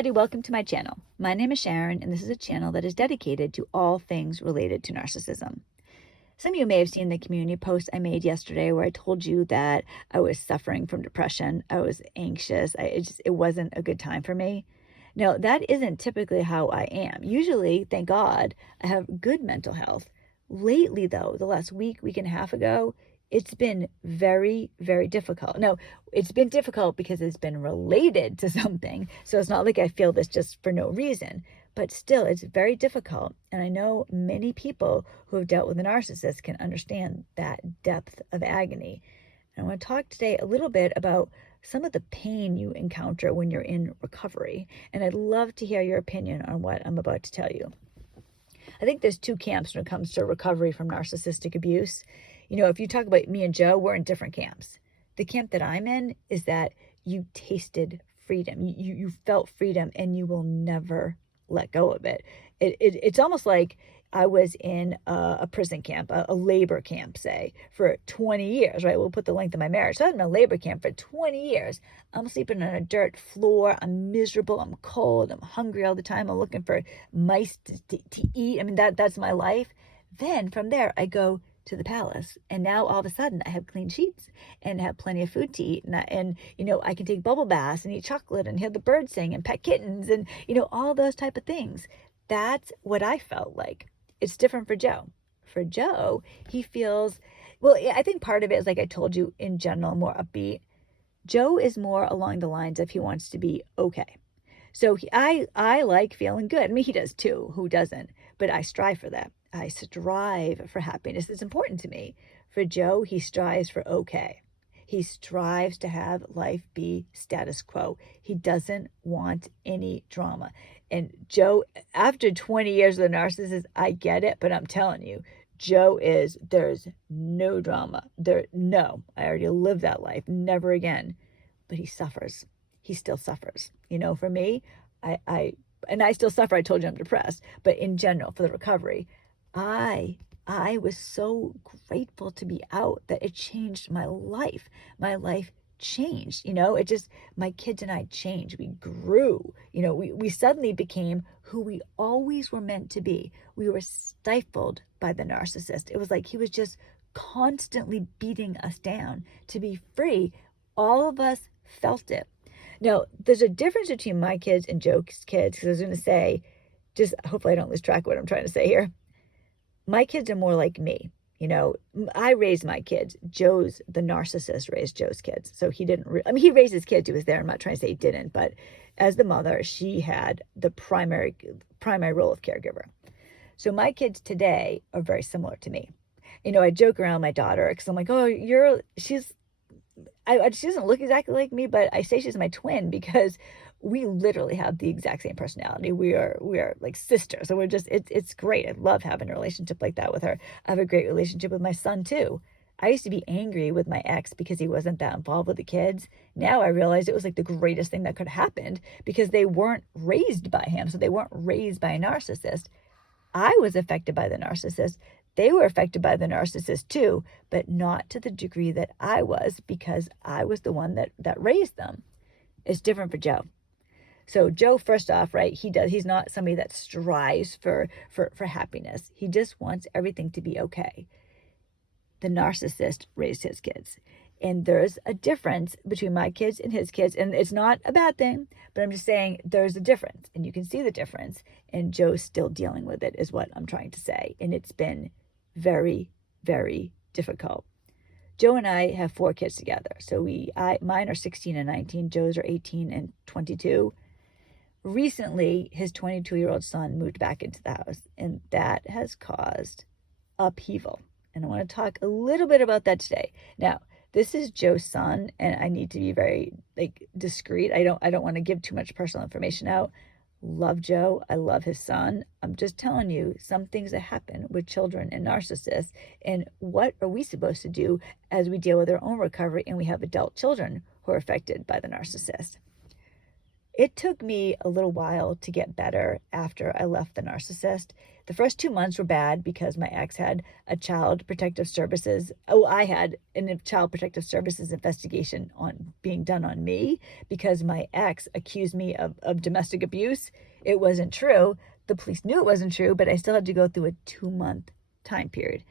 everybody, welcome to my channel. My name is Sharon, and this is a channel that is dedicated to all things related to narcissism. Some of you may have seen the community post I made yesterday where I told you that I was suffering from depression. I was anxious. It wasn't a good time for me. Now, that isn't typically how I am. Usually, thank God, I have good mental health. Lately, though, the last week and a half ago, it's been very, very difficult. No, it's been difficult because it's been related to something. So it's not like I feel this just for no reason. But still, it's very difficult. And I know many people who have dealt with a narcissist can understand that depth of agony. And I want to talk today a little bit about some of the pain you encounter when you're in recovery. And I'd love to hear your opinion on what I'm about to tell you. I think there's two camps when it comes to recovery from narcissistic abuse. You know, if you talk about me and Joe, we're in different camps. The camp that I'm in is that you tasted freedom. You felt freedom and you will never let go of it. It's almost like I was in a prison camp, a labor camp, say, for 20 years, right? We'll put the length of my marriage. So I was in a labor camp for 20 years. I'm sleeping on a dirt floor. I'm miserable. I'm cold. I'm hungry all the time. I'm looking for mice to eat. I mean, that's my life. Then from there, I go to the palace. And now all of a sudden I have clean sheets and have plenty of food to eat. And you know, I can take bubble baths and eat chocolate and hear the birds sing and pet kittens and, you know, all those type of things. That's what I felt like. It's different for Joe. For Joe, he feels, well, I think part of it is, like I told you, in general, more upbeat. Joe is more along the lines of he wants to be okay. So I like feeling good. I mean, he does too. Who doesn't? But I strive for that. I strive for happiness. It's important to me. For Joe, he strives for okay. He strives to have life be status quo. He doesn't want any drama. And Joe, after 20 years of the narcissist, I get it, but I'm telling you, there's no drama. No, I already lived that life, never again. But he suffers. He still suffers. You know, for me, and I still suffer. I told you I'm depressed, but in general, for the recovery, I was so grateful to be out that it changed my life. My life changed, you know, my kids and I changed. We grew, you know, we suddenly became who we always were meant to be. We were stifled by the narcissist. It was like he was just constantly beating us down. To be free, all of us felt it. Now, there's a difference between my kids and Joe's kids, because I was going to say, just hopefully I don't lose track of what I'm trying to say here. My kids are more like me. You know, I raised my kids. The narcissist raised Joe's kids. So he didn't, he raised his kids. He was there. I'm not trying to say he didn't, but as the mother, she had the primary role of caregiver. So my kids today are very similar to me. You know, I joke around with my daughter because I'm like, oh, she doesn't look exactly like me, but I say she's my twin because we literally have the exact same personality. We are like sisters. So it's great. I love having a relationship like that with her. I have a great relationship with my son too. I used to be angry with my ex because he wasn't that involved with the kids. Now I realize it was like the greatest thing that could have happened because they weren't raised by him. So they weren't raised by a narcissist. I was affected by the narcissist. They were affected by the narcissist too, but not to the degree that I was because I was the one that raised them. It's different for Joe. So Joe, first off, right, he's not somebody that strives for happiness. He just wants everything to be okay. The narcissist raised his kids. And there's a difference between my kids and his kids. And it's not a bad thing, but I'm just saying there's a difference. And you can see the difference. And Joe's still dealing with it is what I'm trying to say. And it's been very, very difficult. Joe and I have 4 kids together. So mine are 16 and 19. Joe's are 18 and 22. Recently, his 22-year-old son moved back into the house, and that has caused upheaval. And I want to talk a little bit about that today. Now, this is Joe's son, and I need to be very discreet. I don't want to give too much personal information out. Love Joe. I love his son. I'm just telling you some things that happen with children and narcissists, and what are we supposed to do as we deal with our own recovery and we have adult children who are affected by the narcissist. It took me a little while to get better after I left the narcissist. The first 2 months were bad because my ex had a child protective services I had a child protective services investigation on being done on me because my ex accused me of domestic abuse. It wasn't true. The police knew it wasn't true, but I still had to go through a 2-month time period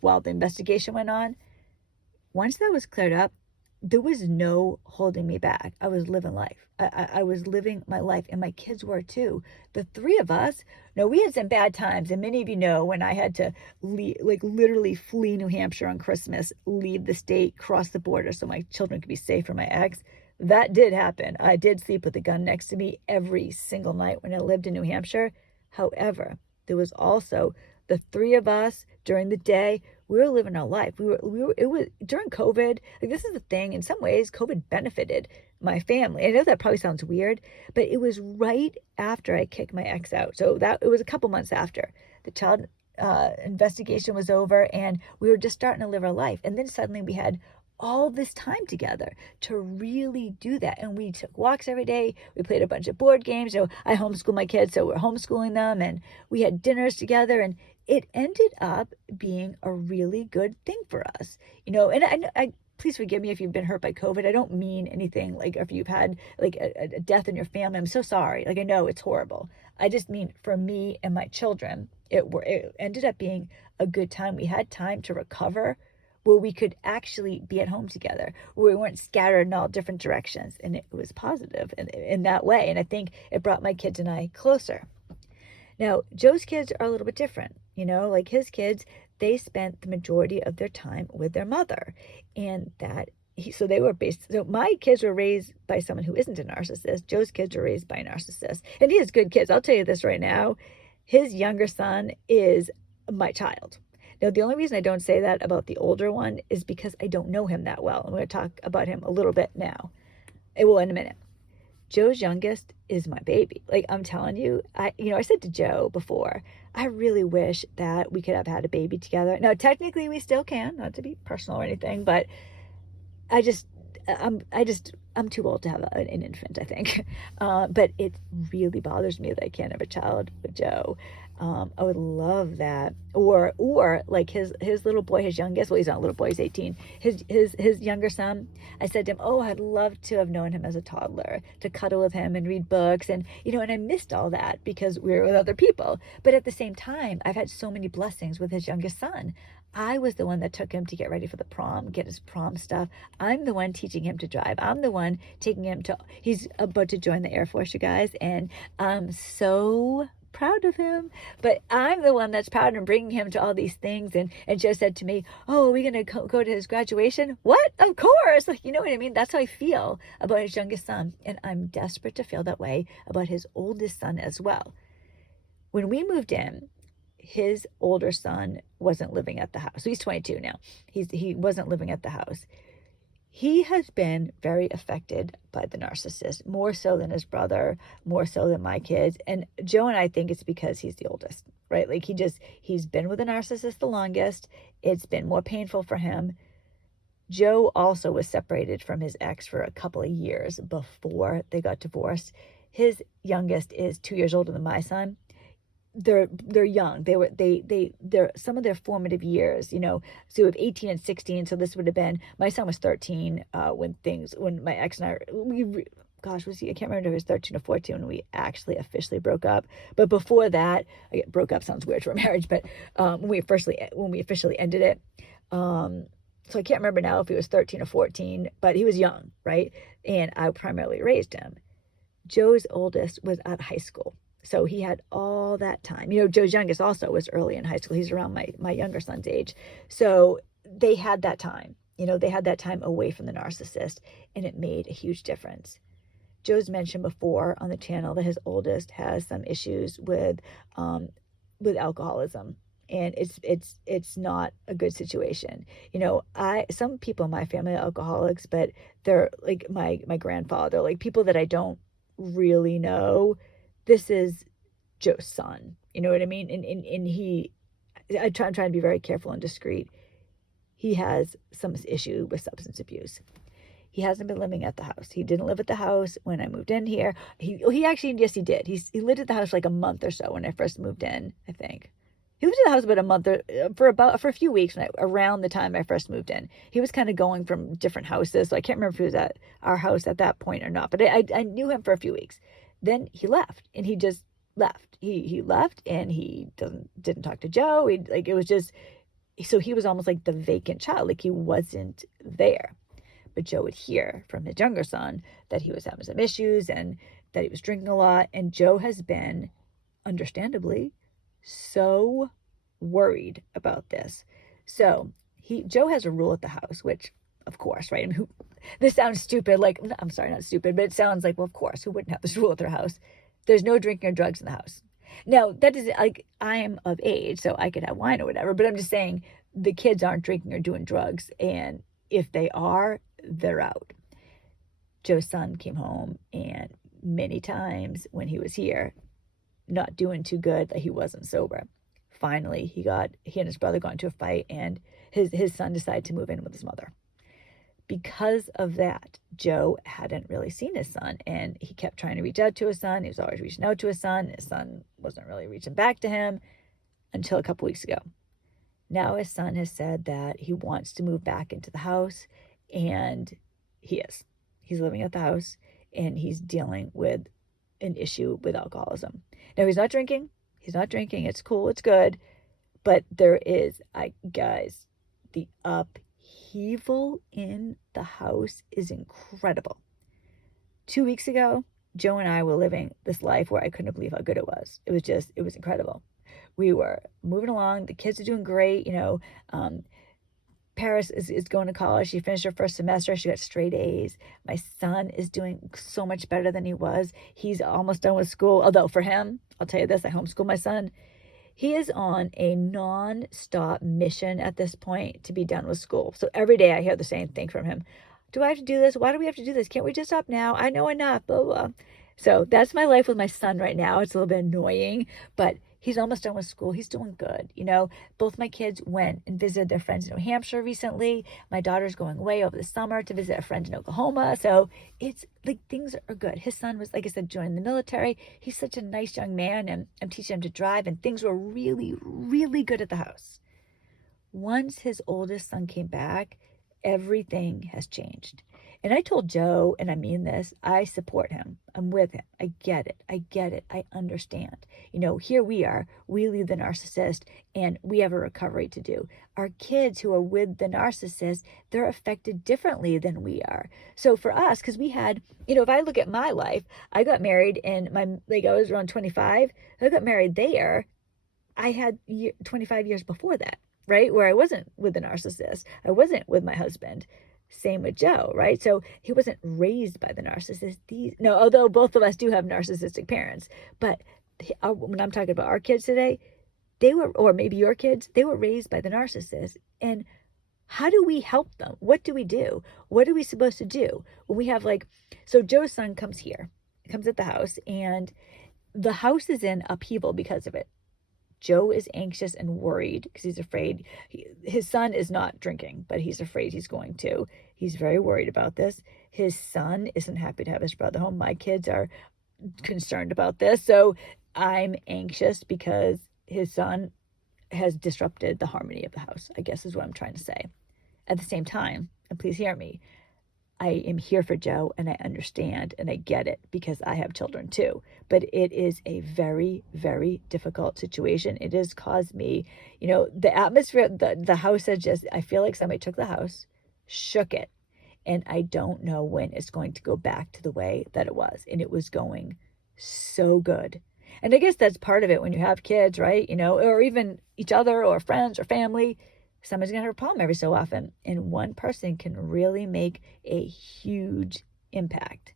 while the investigation went on. Once that was cleared up, there was no holding me back. I was living life. I was living my life, and my kids were too. The three of us, no, we had some bad times, and many of you know when I had to leave, like literally flee New Hampshire on Christmas, leave the state, cross the border so my children could be safe from my ex. That did happen. I did sleep with a gun next to me every single night when I lived in New Hampshire. However, there was also the three of us during the day. We were living our life. It was during COVID. Like, this is the thing. In some ways, COVID benefited my family. I know that probably sounds weird, but it was right after I kicked my ex out. So that it was a couple months after the child investigation was over, and we were just starting to live our life. And then suddenly we had all this time together to really do that. And we took walks every day. We played a bunch of board games. So I homeschool my kids, so we're homeschooling them, and we had dinners together, and it ended up being a really good thing for us, and I please forgive me if you've been hurt by COVID. I don't mean anything like if you've had like a death in your family. I'm so sorry. Like, I know it's horrible. I just mean for me and my children, it ended up being a good time. We had time to recover where we could actually be at home together, where we weren't scattered in all different directions. And it was positive in that way. And I think it brought my kids and I closer. Now, Joe's kids are a little bit different. Like his kids, they spent the majority of their time with their mother. And so my kids were raised by someone who isn't a narcissist. Joe's kids were raised by a narcissist. And he has good kids. I'll tell you this right now. His younger son is my child. Now, the only reason I don't say that about the older one is because I don't know him that well. I'm going to talk about him a little bit now. It will in a minute. Joe's youngest is my baby. Like, I'm telling you, I said to Joe before, I really wish that we could have had a baby together. Now, technically we still can, not to be personal or anything, but I just, I'm too old to have an infant, I think. But it really bothers me that I can't have a child with Joe. I would love that. Or like his little boy, his youngest, well, he's not a little boy, he's 18. His younger son, I said to him, oh, I'd love to have known him as a toddler, to cuddle with him and read books. And, and I missed all that because we were with other people. But at the same time, I've had so many blessings with his youngest son. I was the one that took him to get ready for the prom, get his prom stuff. I'm the one teaching him to drive. I'm the one taking him he's about to join the Air Force, you guys, and I'm so proud of him. But I'm the one that's proud of bringing him to all these things. And Joe said to me, oh, are we going to go to his graduation? What? Of course. Like, you know what I mean? That's how I feel about his youngest son. And I'm desperate to feel that way about his oldest son as well. When we moved in, his older son wasn't living at the house. So he's 22 now. He wasn't living at the house. He has been very affected by the narcissist, more so than his brother, more so than my kids. And Joe and I think it's because he's the oldest, right? Like, he's been with a narcissist the longest. It's been more painful for him. Joe also was separated from his ex for a couple of years before they got divorced. His youngest is 2 years older than my son. They're young. They're some of their formative years, so we have 18 and 16. So this would have been, my son was 13 when my ex and was he? I can't remember if he was 13 or 14 when we actually officially broke up. But before that, broke up sounds weird for a marriage, but when we officially ended it, so I can't remember now if he was 13 or 14, but he was young, right? And I primarily raised him. Joe's oldest was at high school. So he had all that time. Joe's youngest also was early in high school. He's around my younger son's age. So they had that time. They had that time away from the narcissist, and it made a huge difference. Joe's mentioned before on the channel that his oldest has some issues with alcoholism, and it's not a good situation. Some people in my family are alcoholics, but they're like my grandfather, like people that I don't really know. This is Joe's son. You know what I mean? And I'm trying to be very careful and discreet. He has some issue with substance abuse. He hasn't been living at the house. He didn't live at the house when I moved in here. He actually, yes, he did. He lived at the house like a month or so when I first moved in, I think. He lived in the house about a month for a few weeks around the time I first moved in. He was kind of going from different houses, so I can't remember if he was at our house at that point or not. But I knew him for a few weeks. Then he left, and he just left. He left, and he didn't talk to Joe. It was just, so he was almost like the vacant child, like he wasn't there. But Joe would hear from his younger son that he was having some issues and that he was drinking a lot. And Joe has been, understandably, so worried about this. So Joe has a rule at the house, which, of course, right? I mean, this sounds stupid. Like, I'm sorry, not stupid, but it sounds like, well, of course, who wouldn't have this rule at their house? There's no drinking or drugs in the house. Now, that is, like, I am of age, so I could have wine or whatever, but I'm just saying the kids aren't drinking or doing drugs, and if they are, they're out. Joe's son came home, and many times when he was here, not doing too good, that he wasn't sober. Finally, he and his brother got into a fight, and his son decided to move in with his mother. Because of that, Joe hadn't really seen his son, and he kept trying to reach out to his son. He was always reaching out to his son. His son wasn't really reaching back to him until a couple weeks ago. Now his son has said that he wants to move back into the house, and he is. He's living at the house, and he's dealing with an issue with alcoholism. Now, he's not drinking. It's cool. It's good. But there is, guys, the upheaval in the house is incredible. 2 weeks ago, Joe and I were living this life where I couldn't believe how good it was. It was incredible. We were moving along. The kids are doing great. Paris is going to college. She finished her first semester. She got straight A's. My son is doing so much better than he was. He's almost done with school. Although for him, I'll tell you this, I homeschool my son. He is on a non-stop mission at this point to be done with school. So every day I hear the same thing from him. Do I have to do this? Why do we have to do this? Can't we just stop now? I know enough, blah, blah, blah. So that's my life with my son right now. It's a little bit annoying, but he's almost done with school. He's doing good. Both my kids went and visited their friends in New Hampshire recently. My daughter's going away over the summer to visit a friend in Oklahoma. So it's like things are good. His son was, like I said, joining the military. He's such a nice young man, and I'm teaching him to drive, and things were really, really good at the house. Once his oldest son came back, everything has changed. And I told Joe, and I mean this, I support him. I'm with him. I get it. I understand. Here we are. We leave the narcissist, and we have a recovery to do. Our kids who are with the narcissist, they're affected differently than we are. So for us, because we had, if I look at my life, I got married in I was around 25. I got married there. I had 25 years before that, right? Where I wasn't with the narcissist. I wasn't with my husband. Same with Joe, right? So he wasn't raised by the narcissist. Although both of us do have narcissistic parents. But when I'm talking about our kids today, or maybe your kids, they were raised by the narcissist. And how do we help them? What do we do? What are we supposed to do? When we have so Joe's son comes at the house, and the house is in upheaval because of it. Joe is anxious and worried because he's afraid. His son is not drinking, but he's afraid he's going to. He's very worried about this. His son isn't happy to have his brother home. My kids are concerned about this. So I'm anxious because his son has disrupted the harmony of the house, I guess is what I'm trying to say. At the same time, and please hear me, I am here for Joe, and I understand, and I get it because I have children too. But it is a very, very difficult situation. It has caused me, the atmosphere, the house has I feel like somebody took the house, shook it, and I don't know when it's going to go back to the way that it was. And it was going so good. And I guess that's part of it when you have kids, right? Or even each other or friends or family. Somebody's going to have a problem every so often, and one person can really make a huge impact.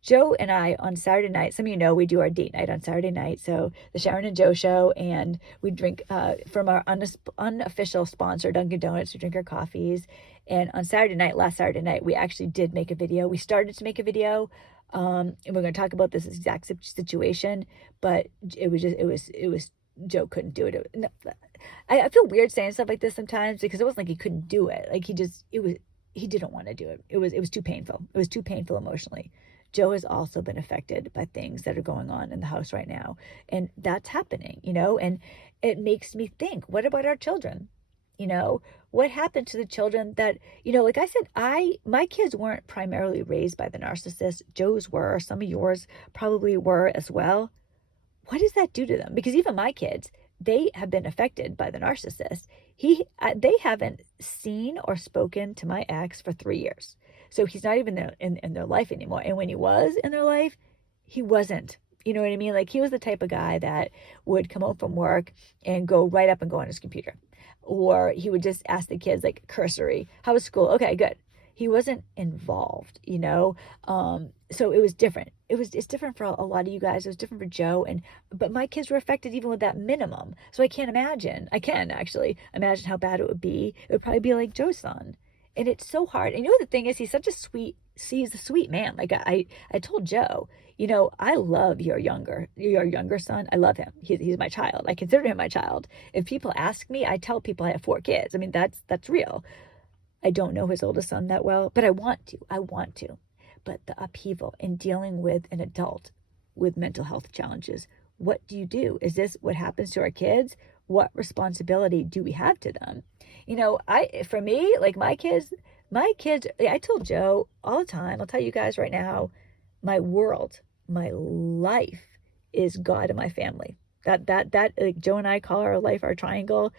Joe and I on Saturday night, some of you know we do our date night on Saturday night, so the Sharon and Joe show, and we drink from our unofficial sponsor, Dunkin' Donuts. We drink our coffees, and on last Saturday night, we actually did make a video. We started to make a video, and we're going to talk about this exact situation, but it was Joe couldn't do it. I feel weird saying stuff like this sometimes because it wasn't like he couldn't do it. Like he he didn't want to do it. It was too painful. It was too painful emotionally. Joe has also been affected by things that are going on in the house right now. And that's happening, and it makes me think, what about our children? What happened to the children that, like I said, my kids weren't primarily raised by the narcissist. Joe's were, some of yours probably were as well. What does that do to them? Because even my kids, they have been affected by the narcissist. They haven't seen or spoken to my ex for 3 years. So he's not even in their life anymore. And when he was in their life, he wasn't. You know what I mean? Like, he was the type of guy that would come home from work and go right up and go on his computer. Or he would just ask the kids, like, cursory, how was school? Okay, good. He wasn't involved. So it was different. It's different for a lot of you guys. It was different for Joe, but my kids were affected even with that minimum. So I can actually imagine how bad it would be. It would probably be like Joe's son. And it's so hard. And the thing is, he's a sweet man. Like, I told Joe, I love your younger son. I love him. He's my child. I consider him my child. If people ask me, I tell people I have 4 kids. I mean, that's real. I don't know his oldest son that well, but I want to. But the upheaval in dealing with an adult with mental health challenges, what do you do? Is this what happens to our kids? What responsibility do we have to them? For me, like, my kids, I told Joe all the time, I'll tell you guys right now, my world, my life is God and my family. That like, Joe and I call our life our triangle.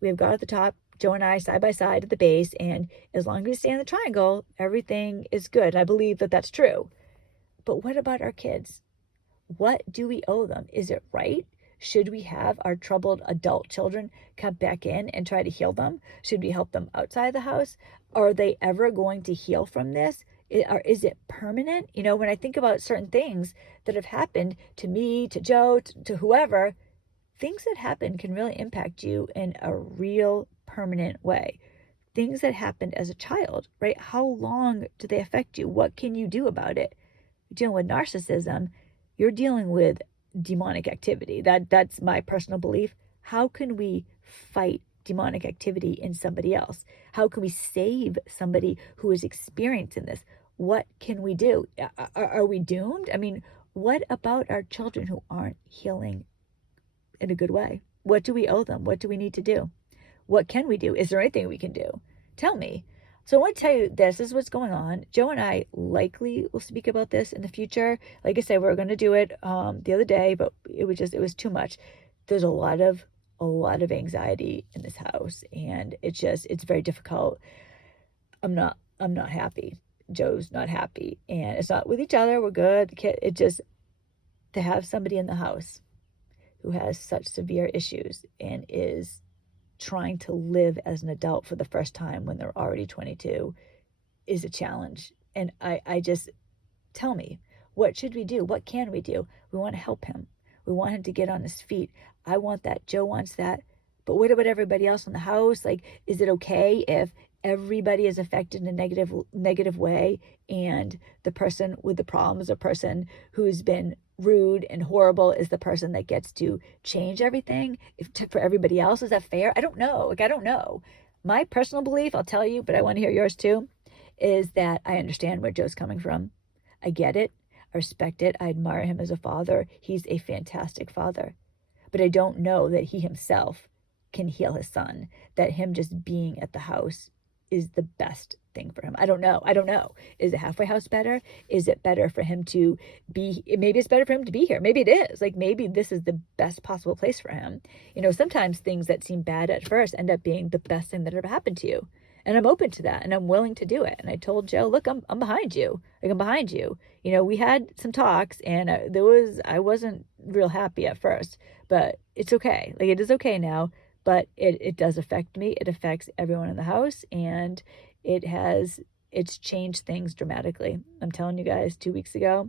We have God at the top, Joe and I side by side at the base, and as long as we stay in the triangle, everything is good. I believe that that's true. But what about our kids? What do we owe them? Is it right? Should we have our troubled adult children come back in and try to heal them? Should we help them outside the house? Are they ever going to heal from this? Or is it permanent? When I think about certain things that have happened to me, to Joe, to whoever, things that happen can really impact you in a real permanent way. Things that happened as a child, right? How long do they affect you? What can you do about it? You're dealing with narcissism. You're dealing with demonic activity. That's my personal belief. How can we fight demonic activity in somebody else? How can we save somebody who is experiencing this? What can we do? Are we doomed? I mean, what about our children who aren't healing in a good way? What do we owe them? What do we need to do? What can we do? Is there anything we can do? Tell me. So I want to tell you, this is what's going on. Joe and I likely will speak about this in the future. Like I said, we were going to do it the other day, but it was too much. There's a lot of anxiety in this house, and it's very difficult. I'm not happy. Joe's not happy, and it's not with each other. We're good. It just, to have somebody in the house who has such severe issues and is trying to live as an adult for the first time when they're already 22 is a challenge. And I just, tell me, what should we do? What can we do? We want to help him. We want him to get on his feet. I want that. Joe wants that. But what about everybody else in the house? Like, is it okay if everybody is affected in a negative way, and the person with the problem is a person who's been rude and horrible is the person that gets to change everything for everybody else? Is that fair? I don't know. Like, I don't know. My personal belief, I'll tell you, but I want to hear yours too, is that I understand where Joe's coming from. I get it. I respect it. I admire him as a father. He's a fantastic father. But I don't know that he himself can heal his son, that him just being at the house is the best thing for him. I don't know. Is the halfway house better? Is it better for him to be, maybe it's better for him to be here. Maybe it is. Like, maybe this is the best possible place for him. Sometimes things that seem bad at first end up being the best thing that ever happened to you. And I'm open to that, and I'm willing to do it. And I told Joe, look, I'm behind you. Like, I'm behind you. We had some talks, and I wasn't real happy at first, but it's okay. Like, it is okay now. But it does affect me. It affects everyone in the house, and it's changed things dramatically. I'm telling you guys, 2 weeks ago,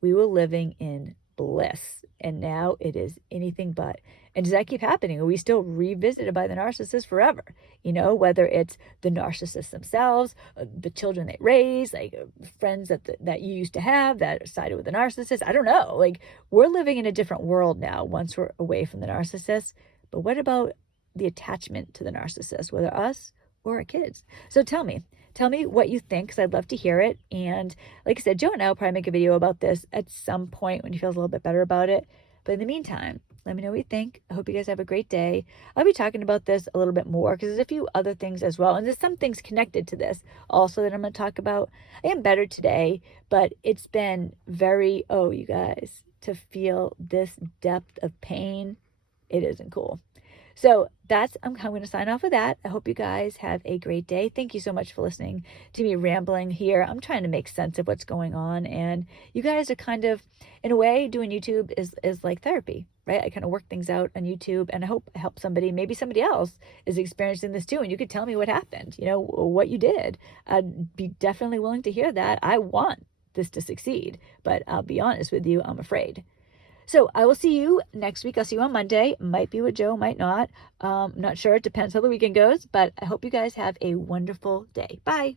we were living in bliss, and now it is anything but. And does that keep happening? Are we still revisited by the narcissist forever? Whether it's the narcissists themselves, the children they raise, like friends that you used to have that sided with the narcissist. I don't know. Like, we're living in a different world now once we're away from the narcissist. But what about the attachment to the narcissist, whether us or our kids? So tell me, Tell me what you think, because I'd love to hear it. And like I said, Joe and I will probably make a video about this at some point when he feels a little bit better about it. But in the meantime, let me know what you think. I hope you guys have a great day. I'll be talking about this a little bit more because there's a few other things as well. And there's some things connected to this also that I'm going to talk about. I am better today, but it's been very, oh, you guys, to feel this depth of pain, it isn't cool. So I'm going to sign off with that. I hope you guys have a great day. Thank you so much for listening to me rambling here. I'm trying to make sense of what's going on. And you guys are kind of, in a way, doing YouTube is like therapy, right? I kind of work things out on YouTube, and I hope I help somebody. Maybe somebody else is experiencing this too. And you could tell me what happened, what you did. I'd be definitely willing to hear that. I want this to succeed, but I'll be honest with you, I'm afraid. So I will see you next week. I'll see you on Monday. Might be with Joe, might not. Not sure. It depends how the weekend goes. But I hope you guys have a wonderful day. Bye.